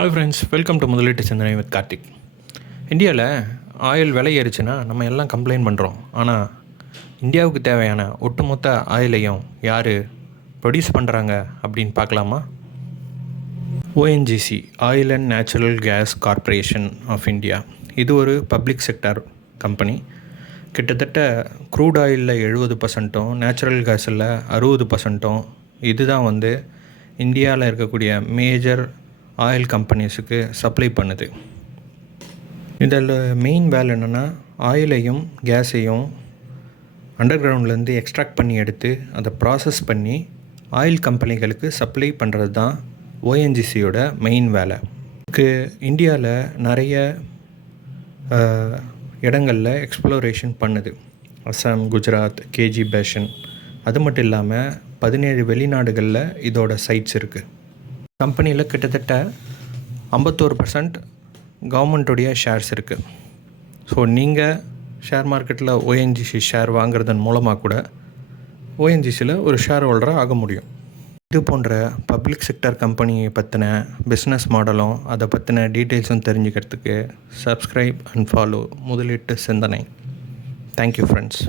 Hi friends, welcome to முதலீட்டு சிந்தனை with Karthik. இந்தியாவில் ஆயில் விலை ஏறிச்சுன்னா நம்ம எல்லாம் கம்ப்ளைண்ட் பண்ணுறோம். ஆனால் இந்தியாவுக்கு தேவையான ஒட்டுமொத்த ஆயிலையும் யார் ப்ரொடியூஸ் பண்ணுறாங்க அப்படின்னு பார்க்கலாமா? ONGC, oil and natural gas corporation of India. இது ஒரு பப்ளிக் செக்டார் கம்பெனி. கிட்டத்தட்ட க்ரூட் ஆயிலில் 70%, நேச்சுரல் கேஸில் 60%. இதுதான் இந்தியாவில் இருக்கக்கூடிய மேஜர் ஆயில் கம்பெனிஸுக்கு சப்ளை பண்ணுது. இதில் மெயின் வேலை என்னென்னா, ஆயிலையும் கேஸையும் அண்டர் கிரவுண்ட்லேருந்து எக்ஸ்ட்ராக்ட் பண்ணி எடுத்து அதை ப்ராசஸ் பண்ணி ஆயில் கம்பெனிகளுக்கு சப்ளை பண்ணுறது தான் ஓஎன்ஜிசியோட மெயின் வேலை. இதுக்கு இந்தியாவில் நிறைய இடங்களில் எக்ஸ்ப்ளோரேஷன் பண்ணுது. Assam, Gujarat, KG basin. அது மட்டும் இல்லாமல் 17 வெளிநாடுகளில் இதோட சைட்ஸ் இருக்குது. கம்பெனியில் கிட்டத்தட்ட 51% கவர்மெண்ட்டுடைய ஷேர்ஸ் இருக்குது. ஸோ நீங்கள் ஷேர் மார்க்கெட்டில் ஓஎன்ஜிசி ஷேர் வாங்குறதன் மூலமாக கூட ஓஎன்ஜிசியில் ஒரு ஷேர் ஹோல்டராக ஆக முடியும். இது போன்ற பப்ளிக் செக்டர் கம்பெனியை பற்றின பிஸ்னஸ் மாடலும் அதை பற்றின டீட்டெயில்ஸும் தெரிஞ்சுக்கிறதுக்கு சப்ஸ்கிரைப் அண்ட் ஃபாலோ முதலீட்டு சிந்தனை. Thank you friends.